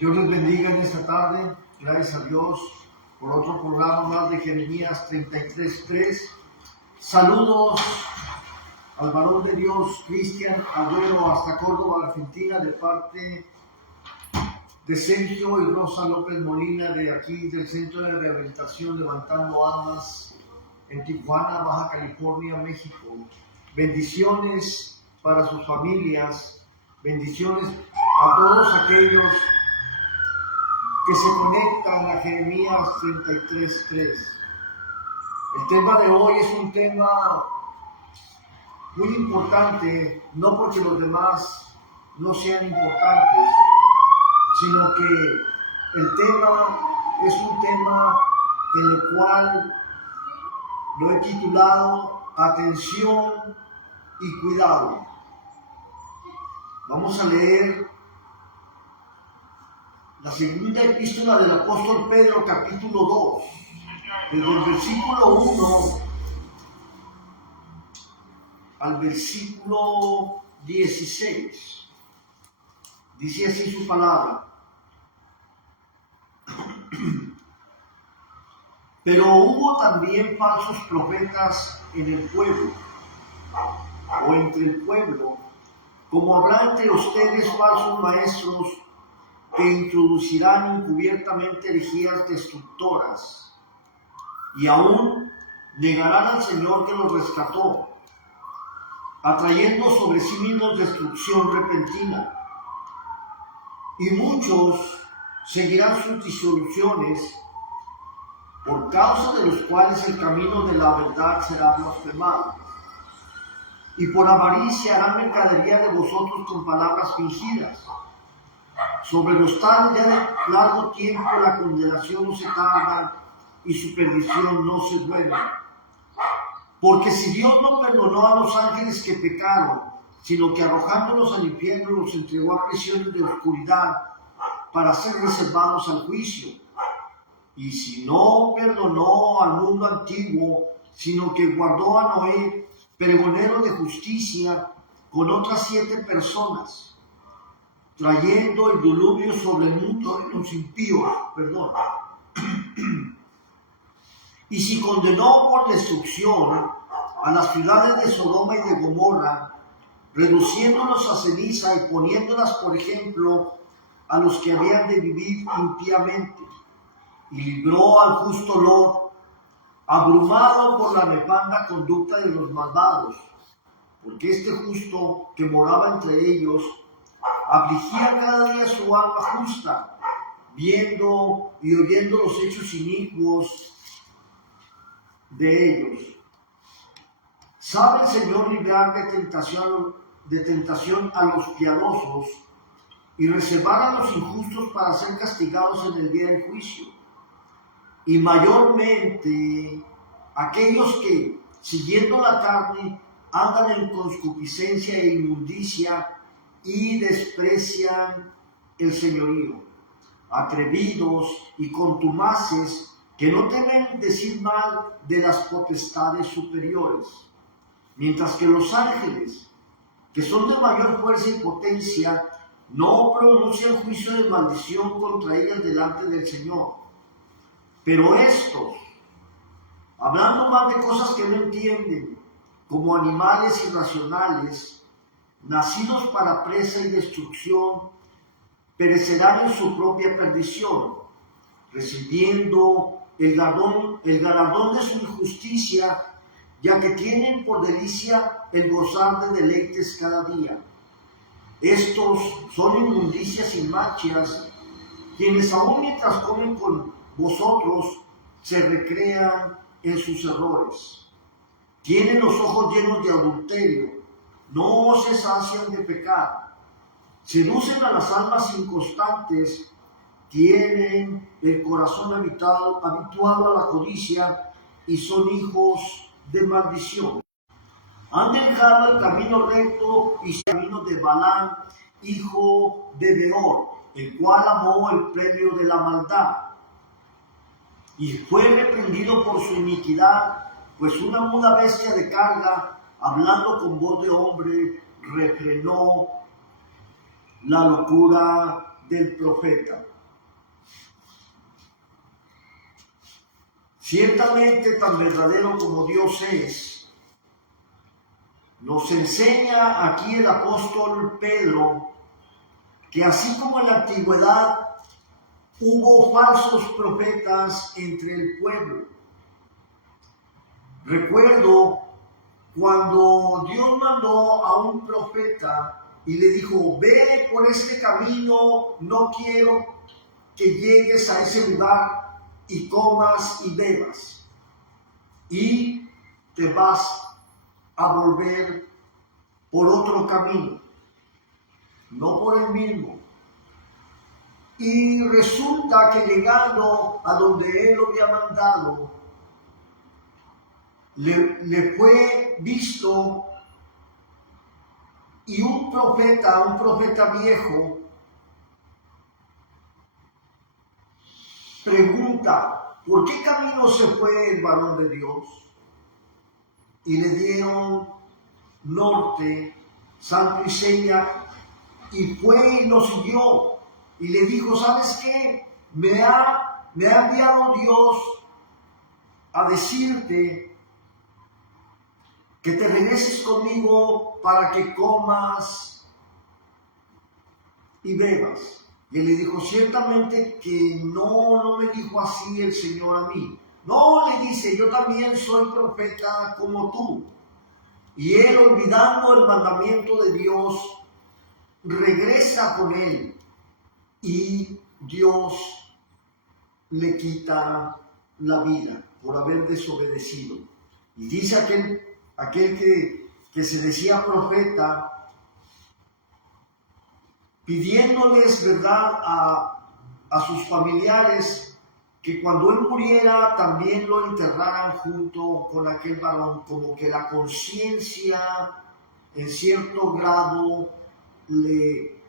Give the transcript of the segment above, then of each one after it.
Dios les bendiga en esta tarde. Gracias a Dios por otro programa más de Jeremías 33:3. Saludos al varón de Dios, Cristian Agüero, hasta Córdoba, Argentina, de parte de Sergio y Rosa López Molina, de aquí del Centro de Rehabilitación Levantando Almas, en Tijuana, Baja California, México. Bendiciones para sus familias, bendiciones a todos aquellos que se conectan a Jeremías 33:3. El tema de hoy es un tema muy importante, no porque los demás no sean importantes, sino que el tema es un tema en el cual lo he titulado Atención y Cuidado. Vamos a leer la segunda epístola del apóstol Pedro, capítulo 2, desde el versículo 1 al versículo 16. Dice así su palabra. Pero hubo también falsos profetas en el pueblo, o entre el pueblo, como habrá entre ustedes falsos maestros que introducirán encubiertamente herejías destructoras, y aún negarán al Señor que los rescató, atrayendo sobre sí mismos destrucción repentina. Y muchos seguirán sus disoluciones, por causa de los cuales el camino de la verdad será blasfemado. Y por avaricia harán mercadería de vosotros con palabras fingidas. Sobre los tales ya de largo tiempo la condenación no se tarda y su perdición no se vuelve. Porque si Dios no perdonó a los ángeles que pecaron, sino que arrojándolos al infierno los entregó a prisiones de oscuridad para ser reservados al juicio. Y si no perdonó al mundo antiguo, sino que guardó a Noé, pregonero de justicia, con otras 7 personas, trayendo el diluvio sobre el mundo de los impíos, Y si condenó por destrucción a las ciudades de Sodoma y de Gomorra, reduciéndolos a ceniza y poniéndolas por ejemplo a los que habían de vivir impíamente, y libró al justo Lot, abrumado por la nefanda conducta de los malvados, porque este justo que moraba entre ellos afligía cada día su alma justa, viendo y oyendo los hechos inicuos de ellos. ¿Sabe el Señor librar de tentación a los piadosos y reservar a los injustos para ser castigados en el día del juicio? Y mayormente aquellos que, siguiendo la carne, andan en concupiscencia e inmundicia y desprecian el señorío, atrevidos y contumaces, que no temen decir mal de las potestades superiores, mientras que los ángeles, que son de mayor fuerza y potencia, no pronuncian juicio de maldición contra ellas delante del Señor. Pero estos, hablando más de cosas que no entienden, como animales irracionales, nacidos para presa y destrucción, perecerán en su propia perdición, recibiendo el galardón de su injusticia, ya que tienen por delicia el gozar de deleites cada día. Estos son inmundicias y manchas, quienes aún mientras comen con vosotros se recrean en sus errores. Tienen los ojos llenos de adulterio, no se sacian de pecar, seducen a las almas inconstantes, tienen el corazón habituado a la codicia y son hijos de maldición. Han dejado el camino recto y el camino de Balaam, hijo de Beor, el cual amó el premio de la maldad, y fue reprendido por su iniquidad, pues una muda bestia de carga, hablando con voz de hombre, refrenó la locura del profeta. Ciertamente, tan verdadero como Dios es, nos enseña aquí el apóstol Pedro que así como en la antigüedad hubo falsos profetas entre el pueblo. Recuerdo cuando Dios mandó a un profeta y le dijo: ve por este camino, no quiero que llegues a ese lugar y comas y bebas, y te vas a volver por otro camino, no por el mismo. Y resulta que llegando a donde él lo había mandado, le fue visto, y un profeta viejo, pregunta: ¿por qué camino se fue el varón de Dios? Y le dieron norte, santo y seña, y fue y lo siguió. Y le dijo: ¿sabes qué? Me ha enviado Dios a decirte que te regreses conmigo para que comas y bebas. Y él le dijo: ciertamente que no me dijo así el Señor a mí. No, le dice: yo también soy profeta como tú. Y él, olvidando el mandamiento de Dios, regresa con él, y Dios le quita la vida por haber desobedecido. Y dice aquel que se decía profeta, pidiéndoles, ¿verdad?, a sus familiares que cuando él muriera también lo enterraran junto con aquel varón, como que la conciencia en cierto grado le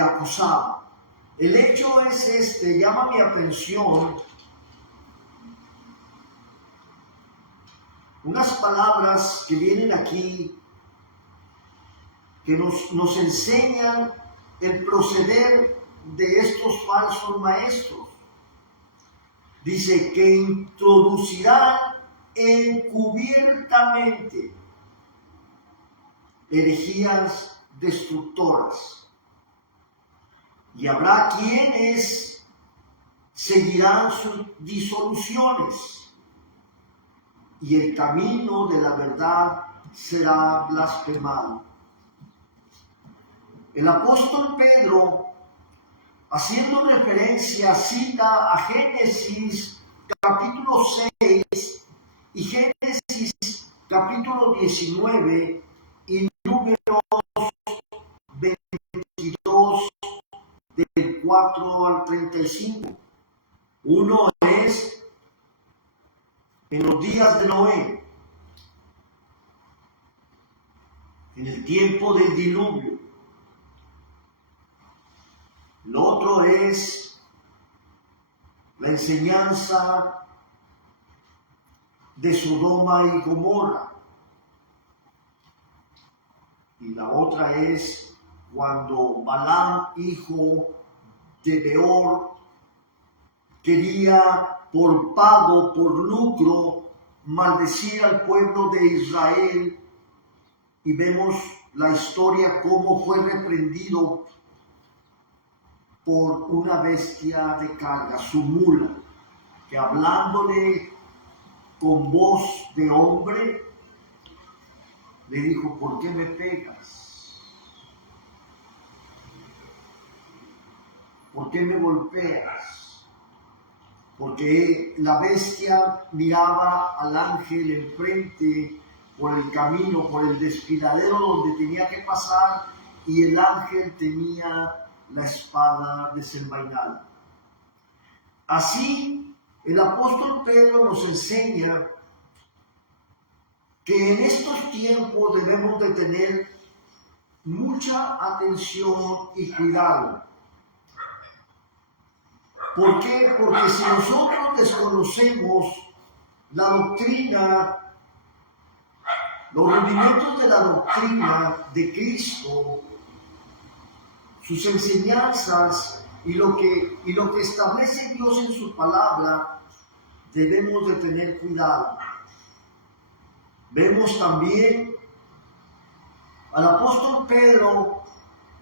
acusaba. El hecho es llama mi atención unas palabras que vienen aquí que nos enseñan el proceder de estos falsos maestros. Dice que introducirán encubiertamente herejías destructoras, y habrá quienes seguirán sus disoluciones, y el camino de la verdad será blasfemado. El apóstol Pedro, haciendo referencia, cita a Génesis capítulo 6 y Génesis capítulo 19 y Números 22 del 4 al 35. Uno es en los días de Noé, en el tiempo del diluvio. El otro es la enseñanza de Sodoma y Gomorra. Y la otra es cuando Balaam, hijo de Beor, quería por pago, por lucro, maldecir al pueblo de Israel. Y vemos la historia cómo fue reprendido por una bestia de carga, su mula, que hablándole con voz de hombre, le dijo: ¿por qué me pegas? ¿Por qué me golpeas? Porque la bestia miraba al ángel enfrente por el camino, por el desfiladero donde tenía que pasar, y el ángel tenía la espada desenvainada. Así, el apóstol Pedro nos enseña que en estos tiempos debemos de tener mucha atención y cuidado. ¿Por qué? Porque si nosotros desconocemos la doctrina, los rudimentos de la doctrina de Cristo, sus enseñanzas, y lo que establece Dios en su palabra, debemos de tener cuidado. Vemos también al apóstol Pedro,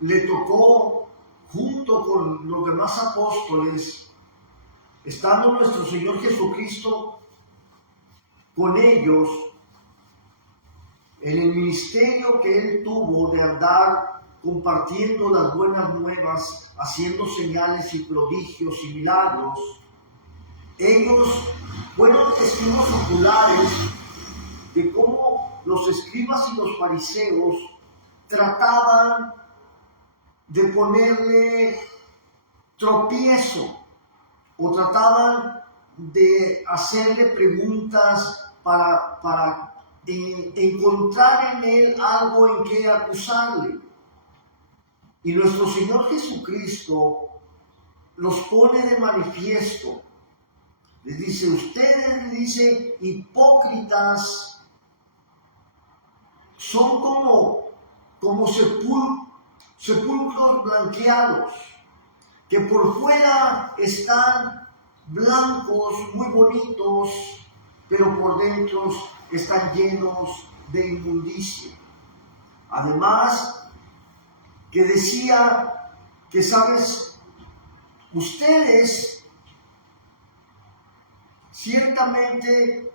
le tocó junto con los demás apóstoles, estando nuestro Señor Jesucristo con ellos, en el ministerio que Él tuvo de andar compartiendo las buenas nuevas, haciendo señales y prodigios y milagros. Ellos fueron testigos oculares de cómo los escribas y los fariseos trataban de ponerle tropiezo o trataban de hacerle preguntas para encontrar en él algo en que acusarle. Y nuestro Señor Jesucristo los pone de manifiesto. Les dice, ustedes, dice, hipócritas, son como sepulcros blanqueados, que por fuera están blancos, muy bonitos, pero por dentro están llenos de inmundicia. Además, que decía que, ¿sabes? Ustedes ciertamente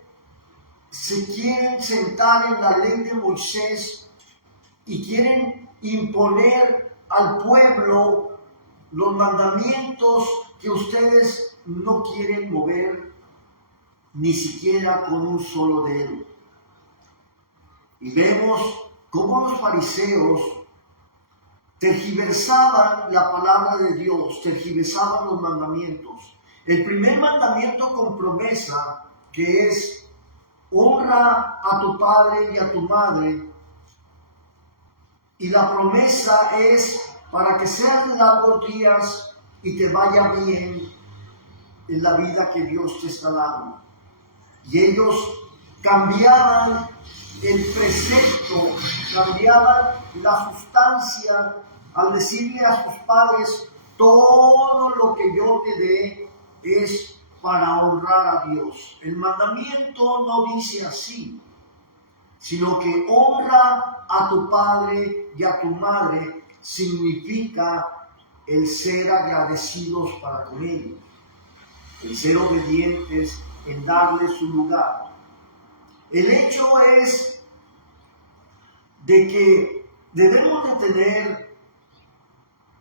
se quieren sentar en la ley de Moisés y quieren imponer al pueblo los mandamientos que ustedes no quieren mover ni siquiera con un solo dedo. Y vemos cómo los fariseos tergiversaban la palabra de Dios, tergiversaban los mandamientos. El primer mandamiento con promesa, que es honra a tu padre y a tu madre, y la promesa es para que sean largos días y te vaya bien en la vida que Dios te está dando. Y ellos cambiaban el precepto, cambiaban la sustancia al decirle a sus padres, todo lo que yo te dé es para honrar a Dios. El mandamiento no dice así, sino que honra a tu padre y a tu madre significa el ser agradecidos para con ellos, el ser obedientes en darle su lugar. El hecho es de que debemos de tener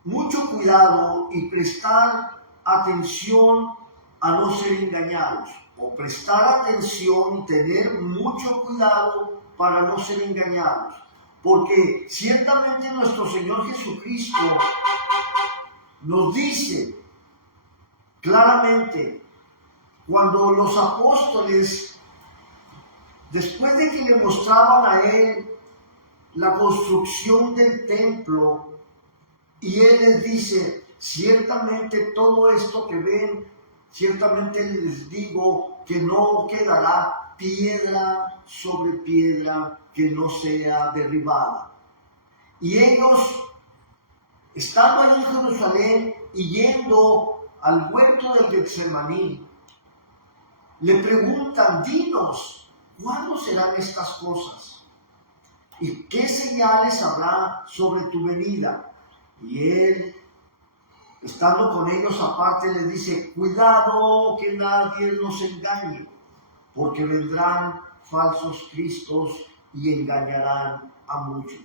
mucho cuidado y prestar atención a no ser engañados, o prestar atención y tener mucho cuidado para no ser engañados, porque ciertamente nuestro Señor Jesucristo nos dice claramente, cuando los apóstoles, después de que le mostraban a Él la construcción del templo, y Él les dice, ciertamente todo esto que ven, ciertamente les digo que no quedará piedra sobre piedra que no sea derribada. Y ellos, estando allí en Jerusalén y yendo al huerto del Getsemaní, le preguntan, dinos, ¿cuándo serán estas cosas? ¿Y qué señales habrá sobre tu venida? Y Él, estando con ellos aparte, les dice, cuidado que nadie los engañe, porque vendrán falsos cristos y engañarán a muchos.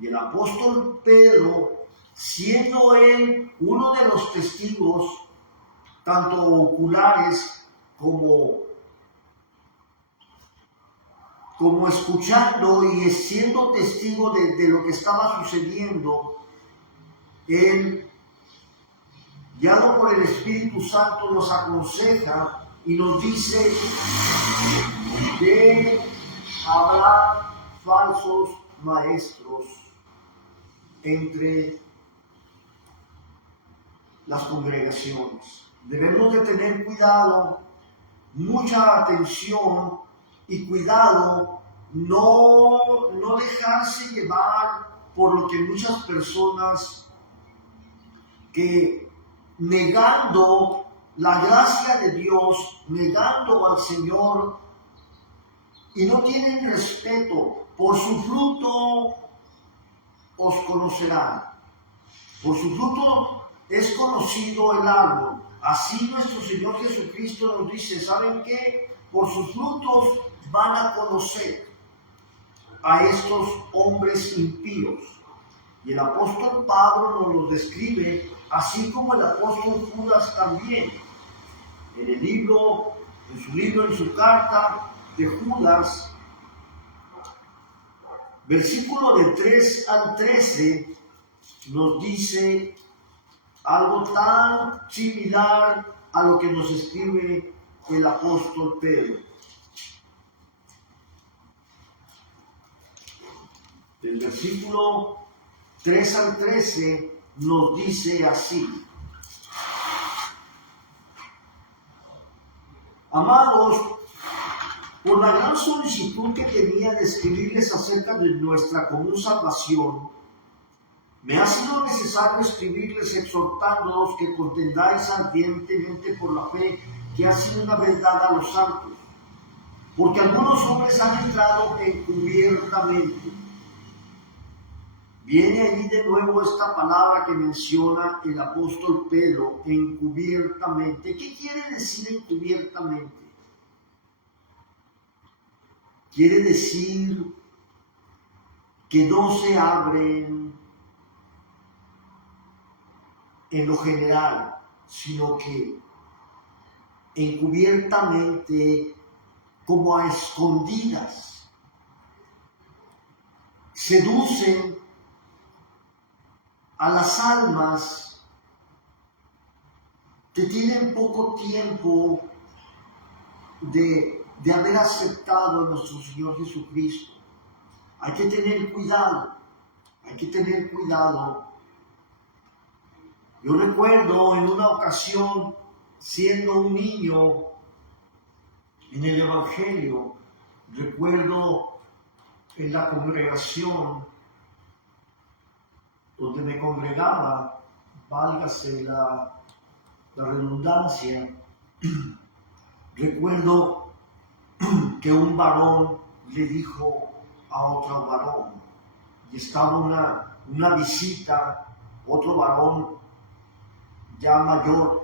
Y el apóstol Pedro, siendo él uno de los testigos, tanto oculares como escuchando y siendo testigo de lo que estaba sucediendo, él, guiado por el Espíritu Santo, nos aconseja y nos dice que habrá falsos maestros entre las congregaciones. Debemos de tener cuidado, mucha atención y cuidado, no dejarse llevar por lo que muchas personas que negando la gracia de Dios, negando al Señor, y no tienen respeto. Por su fruto os conocerán. Por su fruto es conocido el árbol. Así nuestro Señor Jesucristo nos dice, ¿saben qué? Por sus frutos van a conocer a estos hombres impíos. Y el apóstol Pablo nos los describe, así como el apóstol Judas también. En su carta de Judas, versículo de 3 al 13, nos dice algo tan similar a lo que nos escribe el apóstol Pedro. El versículo 3 al 13 nos dice así: Amados, por la gran solicitud que tenía de escribirles acerca de nuestra común salvación, me ha sido necesario escribirles exhortándolos que contendáis ardientemente por la fe que ha sido una verdad a los santos, porque algunos hombres han entrado encubiertamente. Viene allí de nuevo esta palabra que menciona el apóstol Pedro, encubiertamente. ¿Qué quiere decir encubiertamente? Quiere decir que no se abren en lo general, sino que encubiertamente, como a escondidas, seducen a las almas que tienen poco tiempo de haber aceptado a nuestro Señor Jesucristo. Hay que tener cuidado, hay que tener cuidado. Yo recuerdo en una ocasión, siendo un niño en el Evangelio, recuerdo en la congregación donde me congregaba, válgase la redundancia, recuerdo que un varón le dijo a otro varón, y estaba una visita, otro varón ya mayor,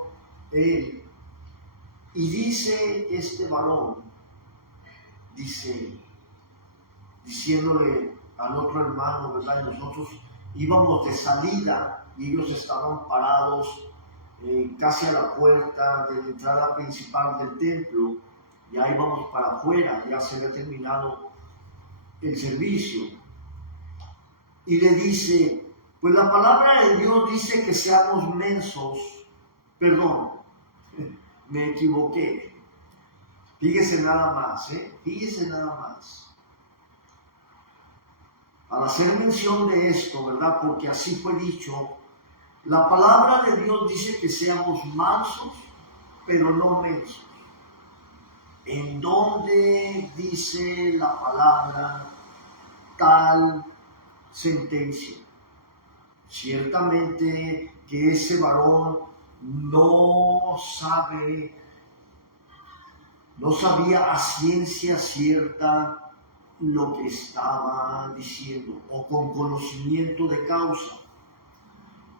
él, y dice este varón, diciéndole al otro hermano, ¿verdad? Y nosotros íbamos de salida y ellos estaban parados casi a la puerta de la entrada principal del templo. Ya íbamos para afuera, ya se había terminado el servicio. Y le dice, pues la palabra de Dios dice que seamos mensos. Perdón, me equivoqué. Fíjese nada más, fíjese nada más. Al hacer mención de esto, ¿verdad? Porque así fue dicho, la palabra de Dios dice que seamos mansos, pero no mensos. ¿En dónde dice la palabra tal sentencia? Ciertamente que ese varón no sabía a ciencia cierta lo que estaba diciendo, o con conocimiento de causa.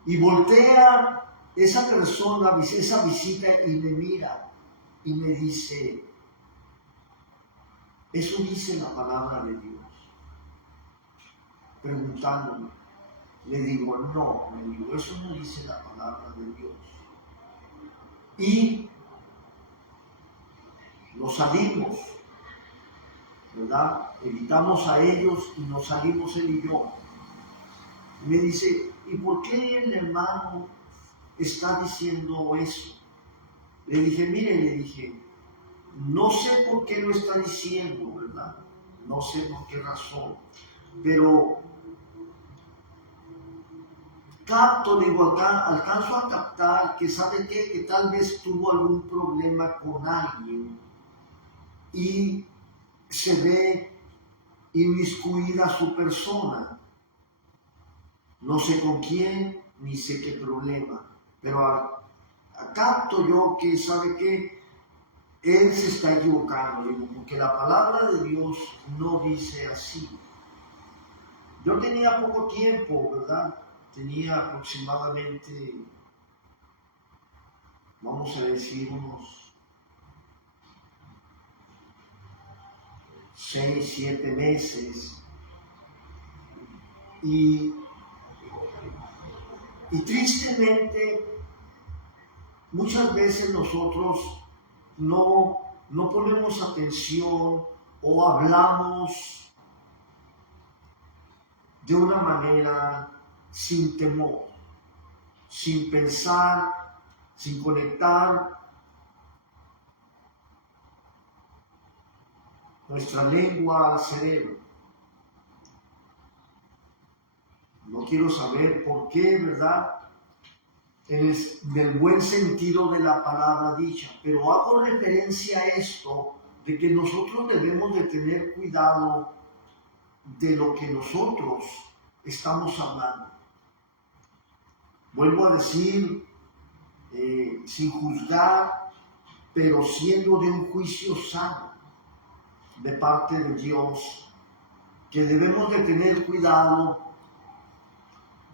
Y voltea esa persona, esa visita, y me mira y me dice, eso dice la palabra de Dios. Preguntándome, le digo, no, eso no dice la palabra de Dios. Y nos salimos, ¿verdad? Evitamos a ellos y nos salimos él y yo. Y me dice, ¿y por qué el hermano está diciendo eso? Le dije, mire, no sé por qué lo está diciendo, ¿verdad? No sé por qué razón, pero alcanzo a captar que sabe que tal vez tuvo algún problema con alguien y se ve inmiscuida su persona. No sé con quién, ni sé qué problema, pero capto yo que sabe que él se está equivocando, digo, porque la palabra de Dios no dice así. Yo tenía poco tiempo, ¿verdad? Tenía aproximadamente, vamos a decir, unos 6, 7 meses. Y tristemente, muchas veces nosotros no ponemos atención o hablamos de una manera sin temor, sin pensar, sin conectar nuestra lengua al cerebro. No quiero saber por qué, ¿verdad? En el buen sentido de la palabra dicha, pero hago referencia a esto de que nosotros debemos de tener cuidado de lo que nosotros estamos hablando. Vuelvo a decir, sin juzgar, pero siendo de un juicio sano de parte de Dios, que debemos de tener cuidado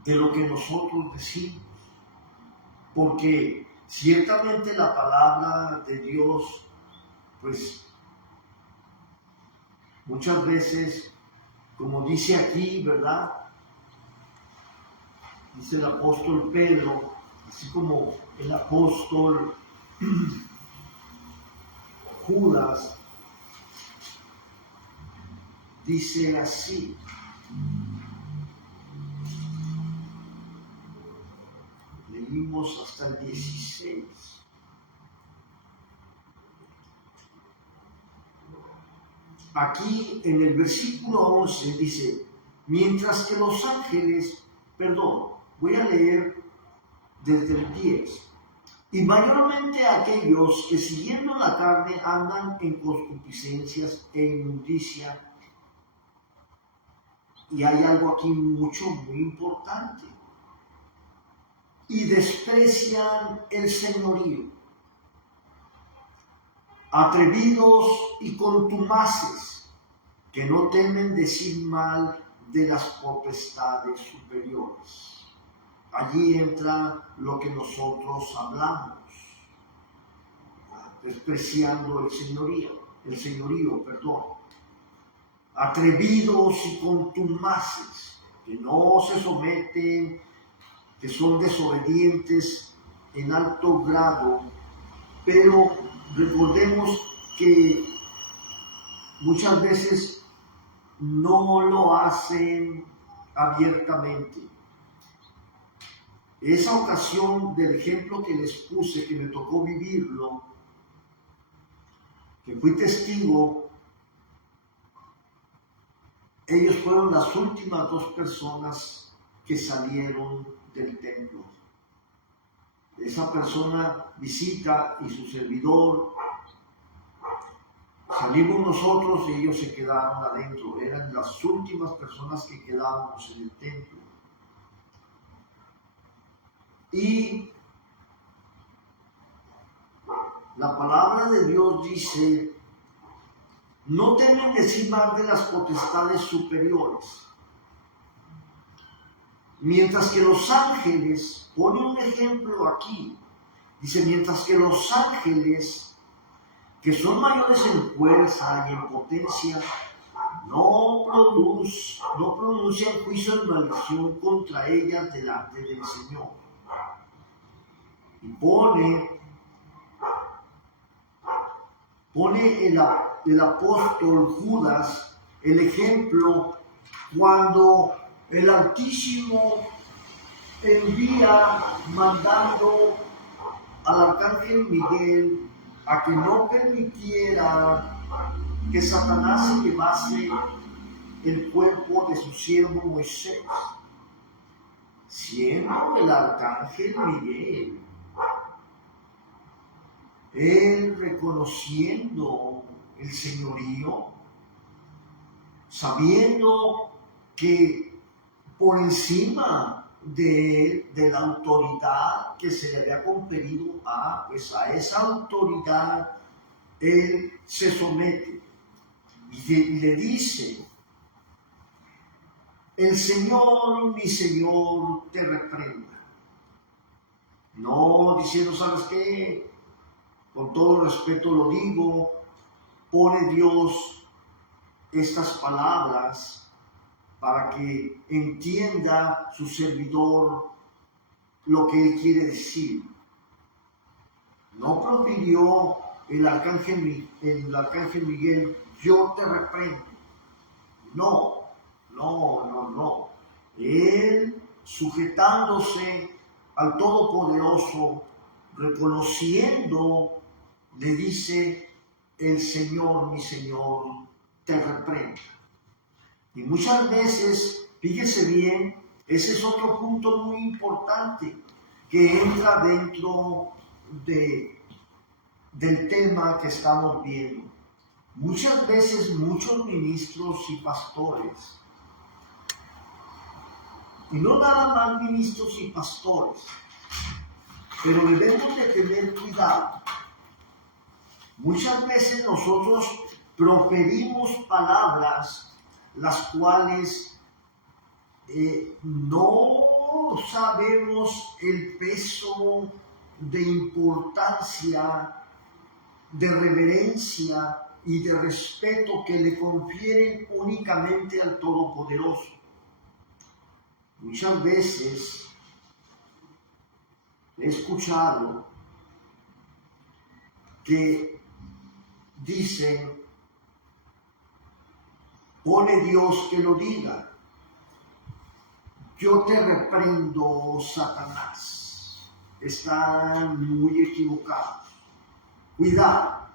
de lo que nosotros decimos, porque ciertamente la palabra de Dios, pues muchas veces, como dice aquí, ¿verdad? Dice el apóstol Pedro, así como el apóstol Judas, dice así. Leímos hasta el 16. Aquí en el versículo 11 dice, mientras que los ángeles, voy a leer desde el 10. Y mayormente aquellos que siguiendo la carne andan en concupiscencias e inmundicia. Y hay algo aquí muy importante. Y desprecian el señorío, atrevidos y contumaces, que no temen decir mal de las potestades superiores. Allí entra lo que nosotros hablamos, despreciando el señorío, atrevidos y contumaces, que no se someten, que son desobedientes en alto grado, pero recordemos que muchas veces no lo hacen abiertamente. Esa ocasión del ejemplo que les puse, que me tocó vivirlo, que fui testigo, ellos fueron las últimas 2 personas que salieron del templo. Esa persona visita y su servidor, salimos nosotros y ellos se quedaron adentro. Eran las últimas personas que quedábamos en el templo. Y la palabra de Dios dice, no temen decir mal de las potestades superiores. Mientras que los ángeles, pone un ejemplo aquí, dice, mientras que los ángeles, que son mayores en fuerza y en potencia, no pronuncian juicio de maldición contra ellas delante del Señor. Y pone el apóstol Judas el ejemplo cuando el Altísimo envía mandando al arcángel Miguel a que no permitiera que Satanás se llevase el cuerpo de su siervo Moisés, siendo el arcángel Miguel, él reconociendo el señorío, sabiendo que por encima de la autoridad que se le había conferido a esa autoridad él se somete y le dice: el Señor, mi Señor, te reprenda. No diciendo, ¿sabes qué? Con todo respeto lo digo, pone Dios estas palabras para que entienda su servidor lo que él quiere decir. No profirió el arcángel Miguel, yo te reprendo. No. Él, sujetándose al Todopoderoso, reconociendo, le dice: el Señor, mi Señor, te reprenda. Y muchas veces, fíjese bien, ese es otro punto muy importante que entra dentro del tema que estamos viendo. Muchas veces muchos ministros y pastores, y no nada más ministros y pastores, pero debemos de tener cuidado. Muchas veces nosotros proferimos palabras las cuales no sabemos el peso de importancia, de reverencia y de respeto que le confieren únicamente al Todopoderoso. Muchas veces he escuchado que dicen: pone Dios que lo diga, yo te reprendo, Satanás. Están muy equivocados. Cuidado,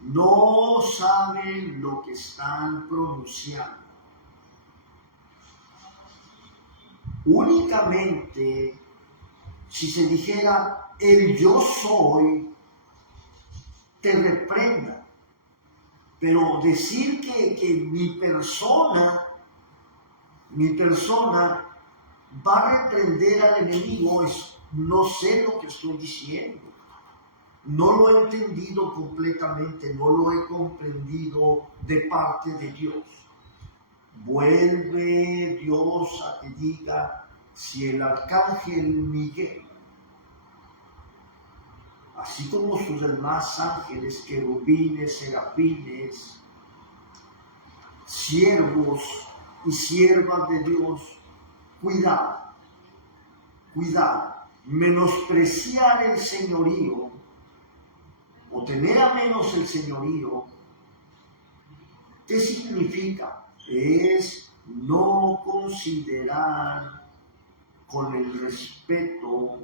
no saben lo que están pronunciando. Únicamente si se dijera el yo soy, te reprenda. Pero decir que mi persona va a reprender al enemigo, no sé lo que estoy diciendo. No lo he entendido completamente, no lo he comprendido de parte de Dios. Vuelve Dios a que diga: si el arcángel Miguel, así como sus demás ángeles, querubines, serafines, siervos y siervas de Dios, cuidado, menospreciar el señorío o tener a menos el señorío, ¿qué significa? Es no considerar con el respeto,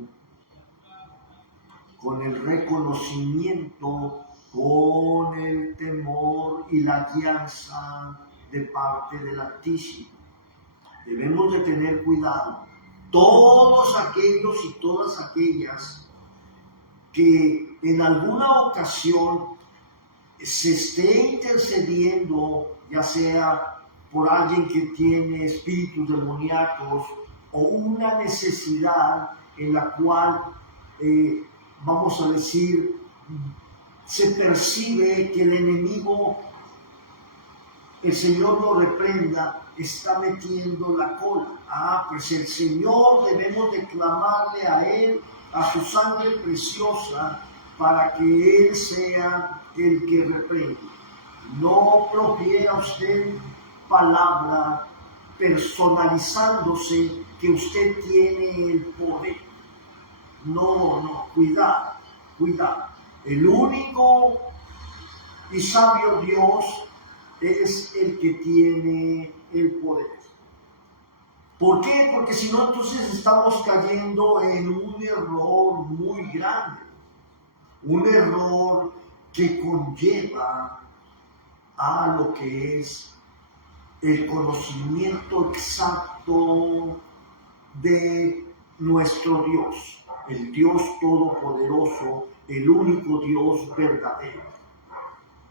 con el reconocimiento, con el temor y la guianza de parte del Altísimo. Debemos de tener cuidado. Todos aquellos y todas aquellas que en alguna ocasión se esté intercediendo, ya sea por alguien que tiene espíritus demoníacos o una necesidad en la cual, vamos a decir, se percibe que el enemigo, el Señor lo reprenda, está metiendo la cola. Pues el Señor debemos de clamarle a Él, a su sangre preciosa, para que Él sea el que reprenda. No profiera usted palabra personalizándose que usted tiene el poder. No, cuidado. El único y sabio Dios es el que tiene el poder. ¿Por qué? Porque si no, entonces estamos cayendo en un error muy grande. Un error que conlleva a lo que es el conocimiento exacto de nuestro Dios, el Dios todopoderoso, el único Dios verdadero.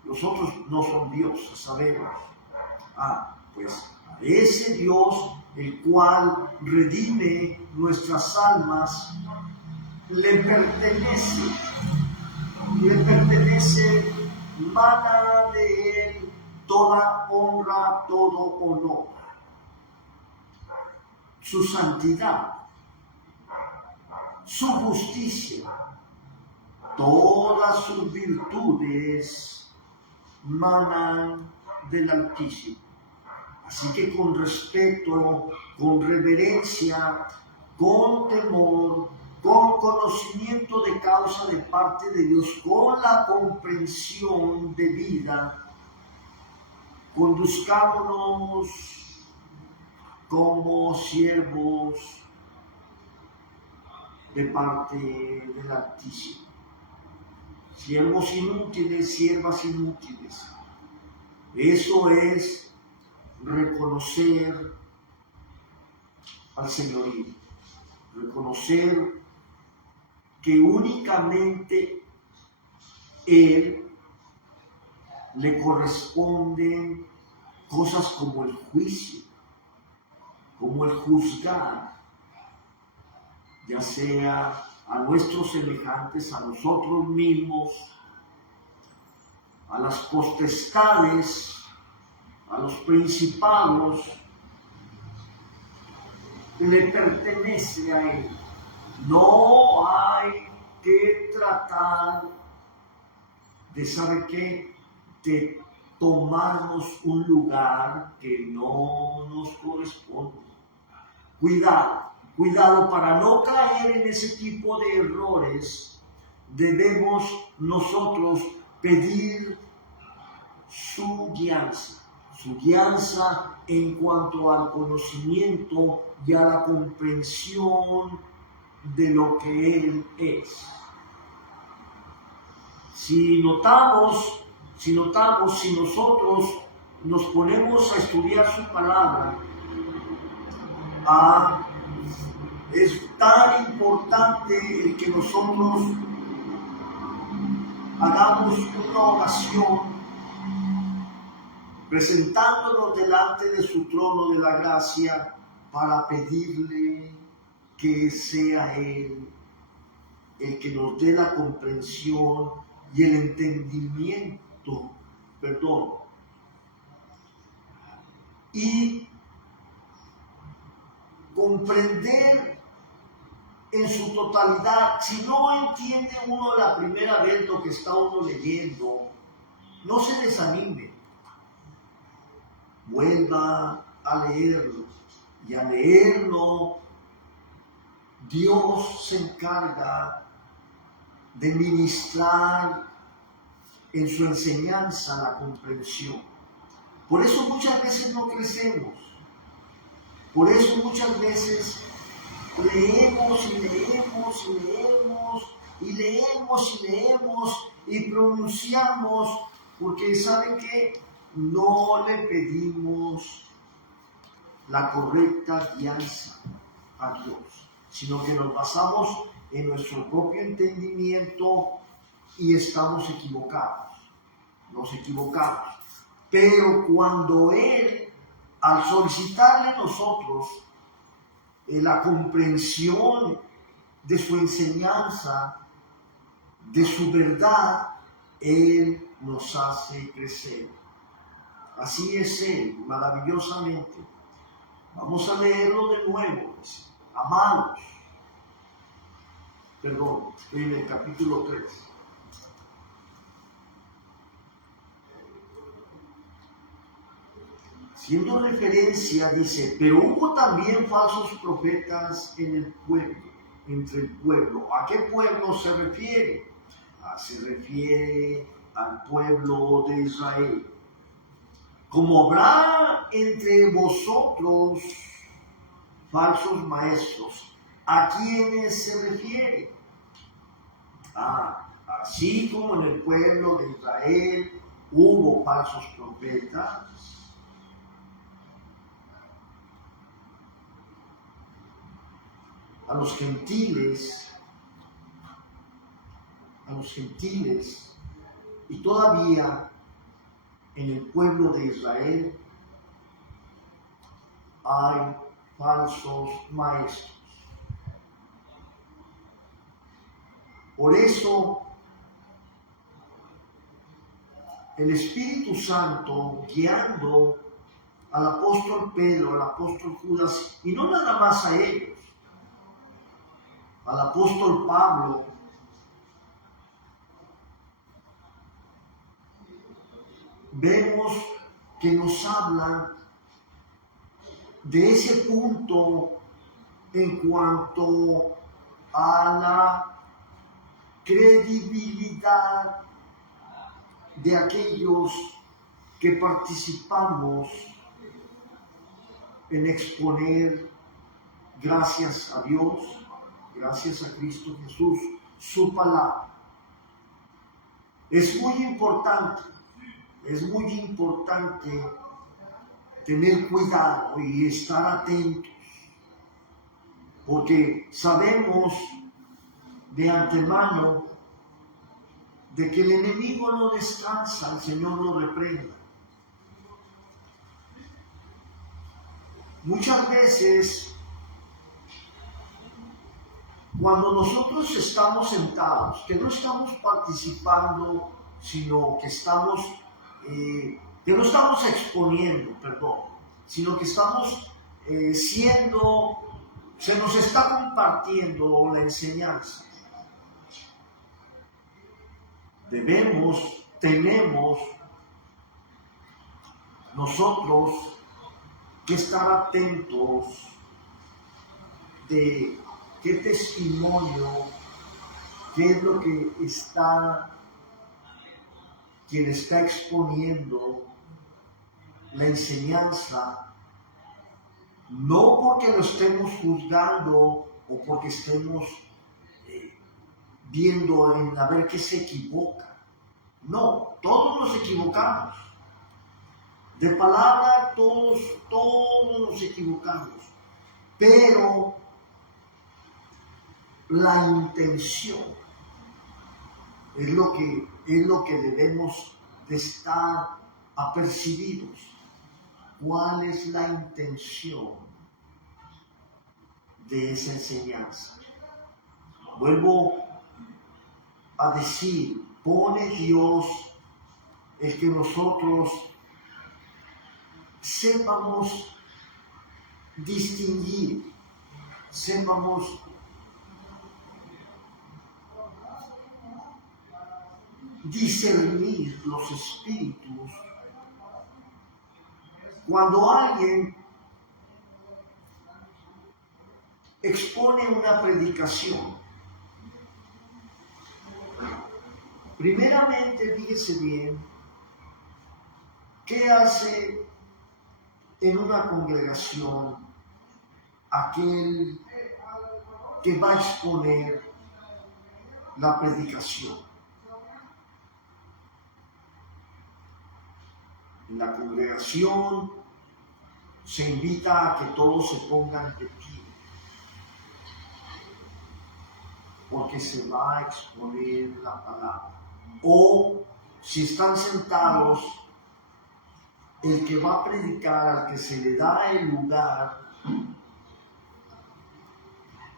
Los otros no son dioses, sabemos. Pues a ese Dios el cual redime nuestras almas, le pertenece, mana de él toda honra, todo honor, su santidad, su justicia, todas sus virtudes manan del Altísimo. Así que con respeto, con reverencia, con temor, con conocimiento de causa de parte de Dios, con la comprensión debida, conduzcámonos como siervos de parte del Altísimo. Siervos inútiles, siervas inútiles. Eso es reconocer al Señorío, reconocer que únicamente Él le corresponden cosas como el juicio, como el juzgar, ya sea a nuestros semejantes, a nosotros mismos, a las potestades, a los principados, le pertenece a Él. No hay que tratar de, ¿sabe qué?, de tomarnos un lugar que no nos corresponde. Cuidado para no caer en ese tipo de errores. Debemos nosotros pedir su guianza en cuanto al conocimiento y a la comprensión de lo que Él es. Si nosotros nos ponemos a estudiar su palabra, es tan importante el que nosotros hagamos una oración presentándonos delante de su trono de la gracia para pedirle que sea Él el que nos dé la comprensión y el entendimiento, y comprender en su totalidad. Si no entiende uno la primera vez lo que está uno leyendo, no se desanime. Vuelva a leerlo, y a leerlo Dios se encarga de ministrar en su enseñanza la comprensión. Por eso muchas veces no crecemos. Por eso muchas veces leemos y pronunciamos, porque ¿saben qué? No le pedimos la correcta guianza a Dios, sino que nos basamos en nuestro propio entendimiento y estamos equivocados. Nos equivocamos. Pero cuando Él, al solicitarle a nosotros la comprensión de su enseñanza, de su verdad, Él nos hace crecer. Así es Él, maravillosamente. Vamos a leerlo de nuevo. Amados, estoy en el capítulo 3. Haciendo referencia, dice, pero hubo también falsos profetas en el pueblo, entre el pueblo. ¿A qué pueblo se refiere? Se refiere al pueblo de Israel. Como habrá entre vosotros falsos maestros, ¿a quiénes se refiere? Así como en el pueblo de Israel hubo falsos profetas, a los gentiles, y todavía en el pueblo de Israel hay falsos maestros. Por eso, el Espíritu Santo guiando al apóstol Pedro, al apóstol Judas, y no nada más a ellos, al apóstol Pablo, vemos que nos habla de ese punto en cuanto a la credibilidad de aquellos que participamos en exponer, gracias a Dios, gracias a Cristo Jesús, su palabra. Es muy importante tener cuidado y estar atentos, porque sabemos de antemano de que el enemigo no descansa, el Señor lo reprenda. Muchas veces, cuando nosotros estamos sentados, que no estamos participando, sino que no estamos exponiendo, sino que estamos se nos está compartiendo la enseñanza. Tenemos nosotros que estar atentos de qué testimonio, qué es lo que quien está exponiendo la enseñanza, no porque lo estemos juzgando o porque estemos viendo en a ver qué se equivoca. No, todos nos equivocamos. De palabra todos nos equivocamos. Pero la intención es lo que debemos de estar apercibidos. ¿Cuál es la intención de esa enseñanza? Vuelvo a decir, pone Dios el que nosotros sepamos distinguir, sepamos discernir los espíritus. Cuando alguien expone una predicación, primeramente, fíjese bien, ¿qué hace en una congregación aquel que va a exponer la predicación? En la congregación se invita a que todos se pongan de pie, porque se va a exponer la palabra. O si están sentados, el que va a predicar, al que se le da el lugar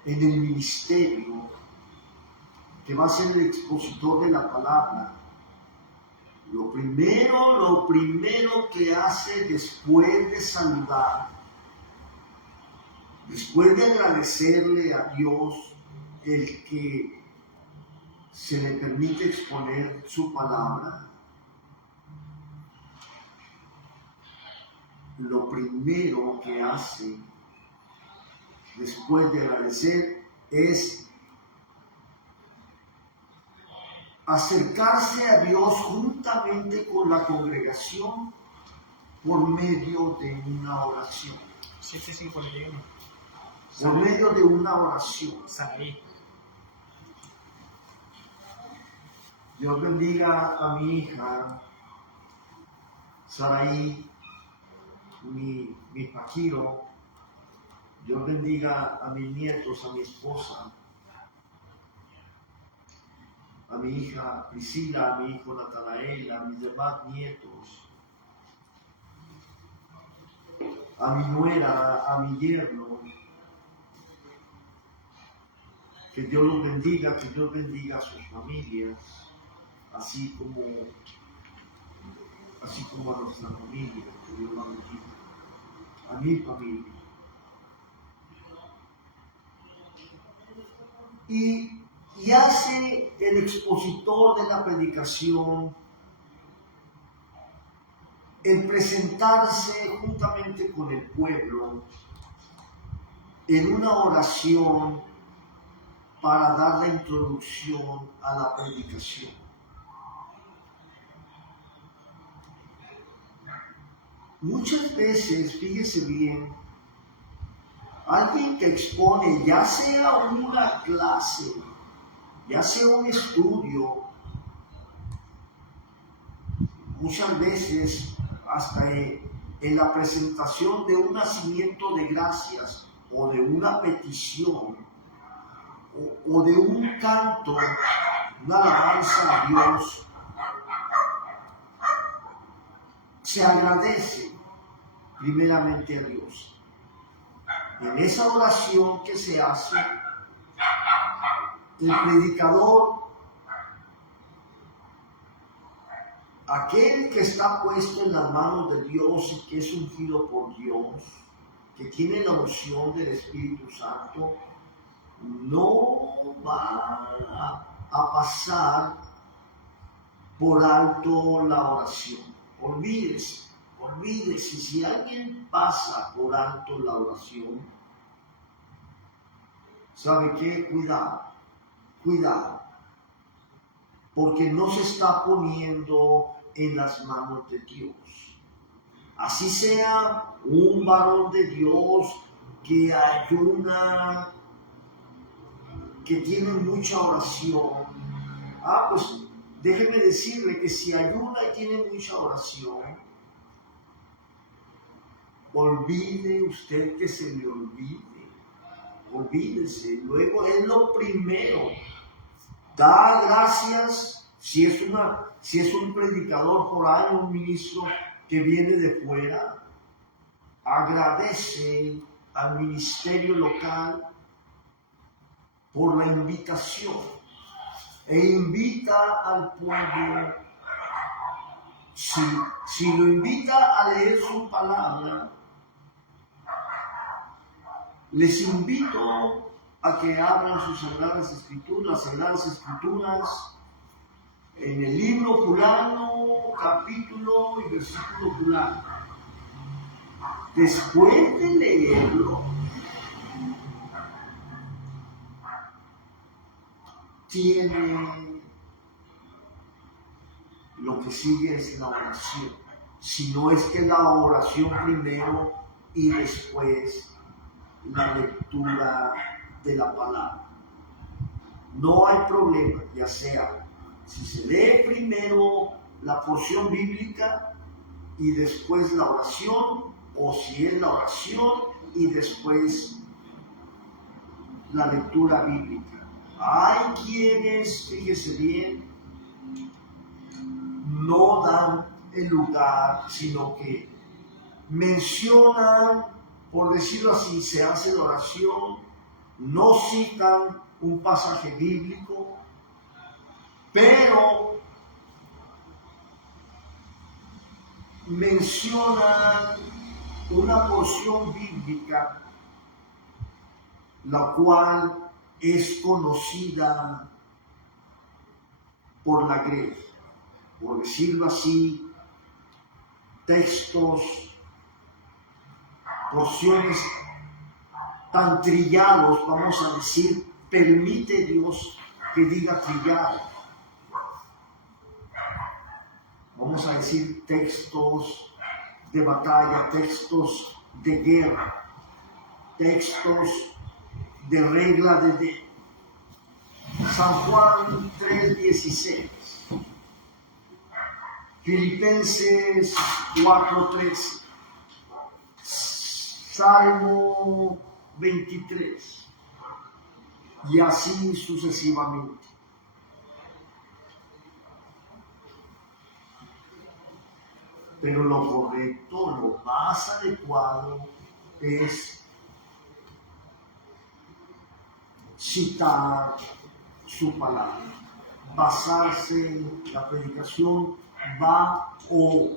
en el ministerio, que va a ser el expositor de la palabra, lo primero que hace después de saludar, después de agradecerle a Dios el que se le permite exponer su palabra, lo primero que hace después de agradecer es acercarse a Dios juntamente con la congregación por medio de una oración. Por medio de una oración. Dios bendiga a mi hija Saraí, mi Paquiro. Dios bendiga a mis nietos, a mi esposa, a mi hija Priscila, a mi hijo Natanael, a mis demás nietos. a mi nuera, a mi yerno. Que Dios los bendiga, que Dios bendiga a sus familias, así como a nuestra familia, que Dios la bendiga, a mi familia. Y hace el expositor de la predicación el presentarse juntamente con el pueblo en una oración para dar la introducción a la predicación. Muchas veces, fíjese bien, alguien que expone, ya sea una clase, ya sea un estudio, muchas veces hasta en la presentación de un nacimiento de gracias o de una petición o de un canto, una alabanza a Dios, se agradece primeramente a Dios. En esa oración que se hace, el predicador, aquel que está puesto en las manos de Dios y que es ungido por Dios, que tiene la unción del Espíritu Santo, no va a pasar por alto la oración. Olvídese, si alguien pasa por alto la oración, ¿sabe qué? Cuidado, porque no se está poniendo en las manos de Dios. Así sea un varón de Dios que ayuna, que tiene mucha oración. Pues déjeme decirle que si ayuna y tiene mucha oración, olvide usted que se le olvide. Olvídese. Luego es lo primero. Da gracias si es un predicador por ahí, un ministro que viene de fuera. Agradece al ministerio local por la invitación e invita al pueblo. Si lo invita a leer su palabra, les invito a que abran sus Sagradas Escrituras, las Sagradas Escrituras, en el libro fulano, capítulo y versículo fulano. Después de leerlo, tiene lo que sigue es la oración. Si no es que la oración primero y después la lectura de la palabra. No hay problema, ya sea si se lee primero la porción bíblica y después la oración, o si es la oración y después la lectura bíblica. Hay quienes, fíjese bien, no dan el lugar, sino que mencionan, por decirlo así, se hace la oración, no citan un pasaje bíblico, pero mencionan una porción bíblica, la cual es conocida por la grey, por decirlo así, textos, porciones tan trillados, vamos a decir, permite Dios que diga trillado. Vamos a decir textos de batalla, textos de guerra, textos de regla de San Juan 3:16, Filipenses 4:13, Salmo 23, y así sucesivamente. pero lo correcto, lo más adecuado es citar su palabra, basarse, la predicación va o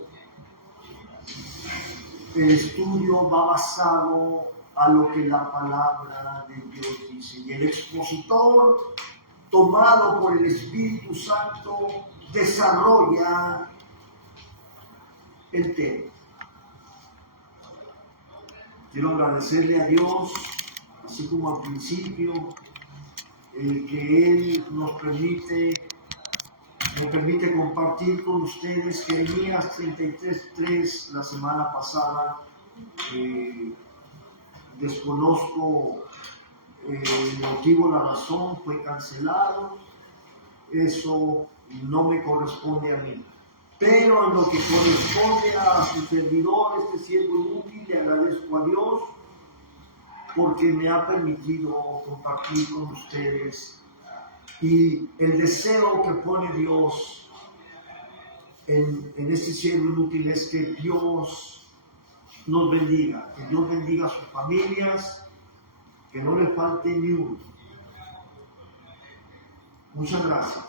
el estudio va basado a lo que la palabra de Dios dice. Y el expositor, tomado por el Espíritu Santo, desarrolla el tema. Quiero agradecerle a Dios, así como al principio, que Él nos permite compartir con ustedes Jeremías 33:3 la semana pasada. Desconozco el motivo, la razón, fue cancelado. Eso no me corresponde a mí. Pero en lo que corresponde a su servidor, este siervo inútil, le agradezco a Dios porque me ha permitido compartir con ustedes. Y el deseo que pone Dios en este siervo inútil es que Dios nos bendiga, que Dios bendiga a sus familias, que no le falte ni uno. Muchas gracias.